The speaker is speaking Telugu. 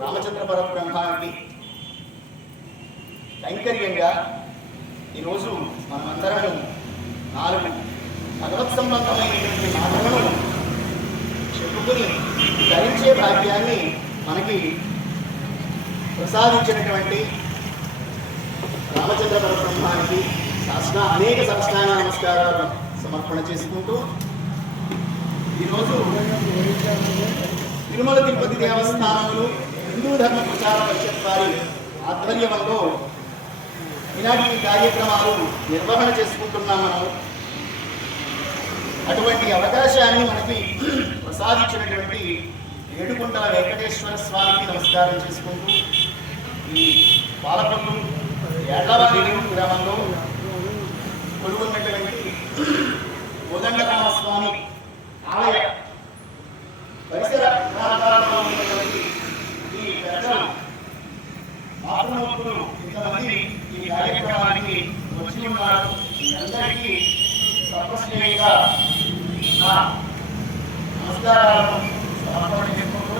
రామచంద్ర పరబ్రహ్మానికి కైంకర్యంగా ఈరోజు మనమందరము 4 భగవత్ సంబంధమైనటువంటి మాటలను చెప్పుకుని ధరించే భాగ్యాన్ని మనకి ప్రసాదించినటువంటి రామచంద్ర పరబ్రహ్మానికి అనేక సాష్టాంగ నమస్కారాలు సమర్పణ చేసుకుంటూ ఈరోజు తిరుమల తిరుపతి దేవస్థానంలో హిందూ ధర్మ ప్రచార పరిషత్ వారి ఆధ్వర్యంలో ఈనాటి కార్యక్రమాలు నిర్వహణ చేసుకుంటున్నాం. మనం అటువంటి అవకాశాన్ని మనకి ప్రసాదించినటువంటి ఏడుకొండల వెంకటేశ్వర స్వామికి నమస్కారం చేసుకుంటూ ఈ పాలకొల్లు ఏళ్లవారి గ్రామంలో కొలువున్నటువంటి కోదండరామస్వామి ఆలయ పరిసర ప్రాంతాలలో ఉన్నటువంటి ఈ పెద్దలు మాతృమూర్తులు ఇంతమంది ఈ కార్యక్రమానికి వచ్చి ఉన్నారు. అందరికీ సర్వశ్రేయంగా నమస్కారాలను